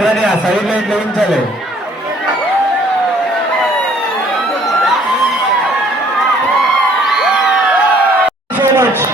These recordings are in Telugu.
మాస్టర్ ఆ సైడ్ లైట్ వేయించాలి. So much.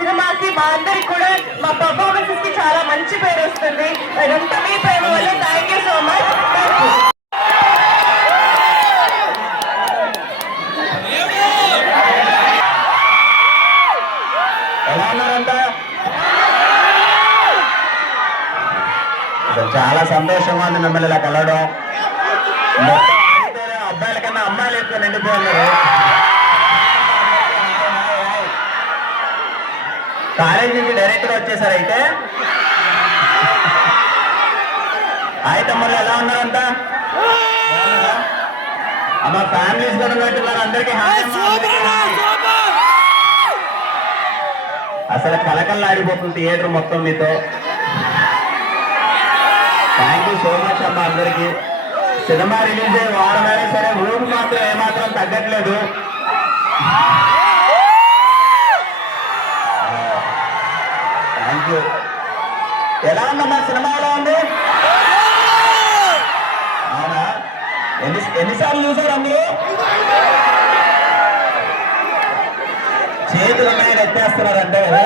సినిమాకి మా అందరికి కూడా మా పర్ఫార్మెన్సెస్ కి చాలా మంచి పేరు వస్తుంది. అదంతా మీ ప్రేమ వల్ల. Thank you so much. చాలా సంతోషంగా ఉంది మిమ్మల్ని ఇలా కలవడం. అబ్బాయిల కన్నా అమ్మాయిలు ఎక్కువ నిండిపోయినారు. కాలేజ్ నుంచి డైరెక్ట్ గా వచ్చేసారు. అయితే మళ్ళీ ఎలా ఉన్నారంట అమ్మ ఫ్యామిలీస్ కూడా ఉన్నట్టున్నారు అందరికీ. అసలు కలకల్లాడిపోతుంది థియేటర్ మొత్తం మీతో. థ్యాంక్ యూ సో మచ్ అమ్మ అందరికి. సినిమా రిలీజ్ అయ్యే వారమైనా సరే ఊరు మాత్రం ఏమాత్రం తగ్గట్లేదు. Thank you. ఎలా ఉందమ్మా సినిమా? ఎలా ఉంది? అవునా? ఎన్నిసార్లు చూసారు అందరూ? చేతులు ఉన్నాయని ఎత్తేస్తున్నారంటే కదా.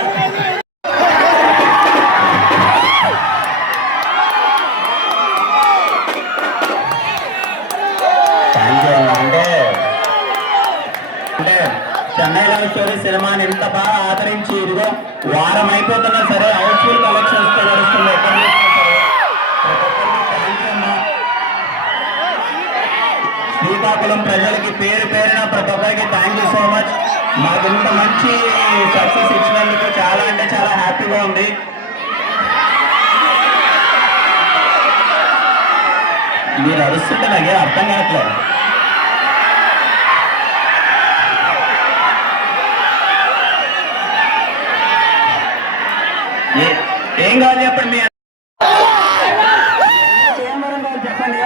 థ్యాంక్ యూ అమ్మా. అంటే చెన్నై లవ్ స్టోరీ సినిమాని ఇంత బాగా ఆదరించి ఇదిగో వారం అయిపోతున్నా సరే అవుట్ఫుల్ కలెక్షన్స్ తో నడుస్తుంది. శ్రీకాకుళం ప్రజలకి పేరు పేరున ప్రతి ఒక్కరికి థ్యాంక్ యూ సో మచ్. మాకు ఇంత మంచి సక్సెస్ ఇచ్చినందుకు చాలా అంటే చాలా హ్యాపీగా ఉంది. మీరు అరుస్తుంటే నాకే అర్థం కావట్లేదు. ఏం కావాలి చెప్పండి. మీ చెప్పండి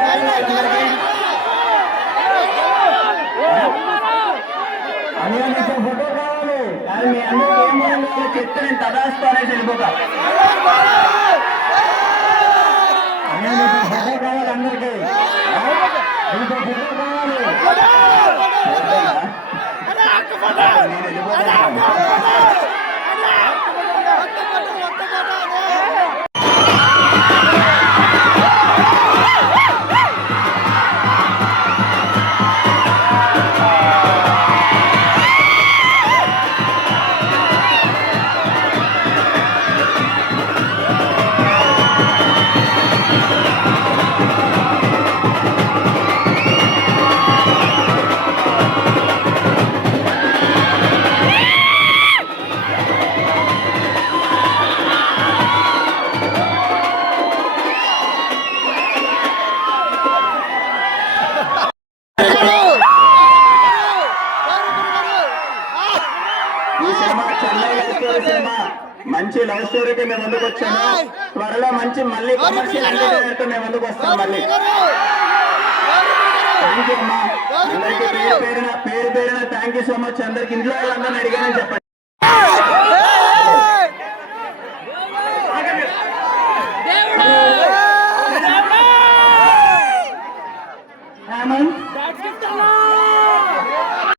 ఫోటో కావాలి. కానీ మీ అందరికీ ఏం కావాలి చెప్తే నేను తదాస్తూ అనేసి వెళ్ళిపోతా. ఫోటో కావాలి అందరికీ. ఫోటో కావాలి. నేను వెళ్ళిపోతాను. మంచి లవ్ స్టోరీకి మేము ముందుకు వచ్చాము. త్వరలో మంచి మళ్ళీ కమర్షియల్ ఎంటర్టైనర్తో మేము ముందుకు వస్తాం మళ్ళీ. థ్యాంక్ యూ అమ్మా అందరికి పేరు పేరున థ్యాంక్ యూ సో మచ్. అందరికి ఇంట్లో వాళ్ళందరినీ అడిగానని చెప్పండి.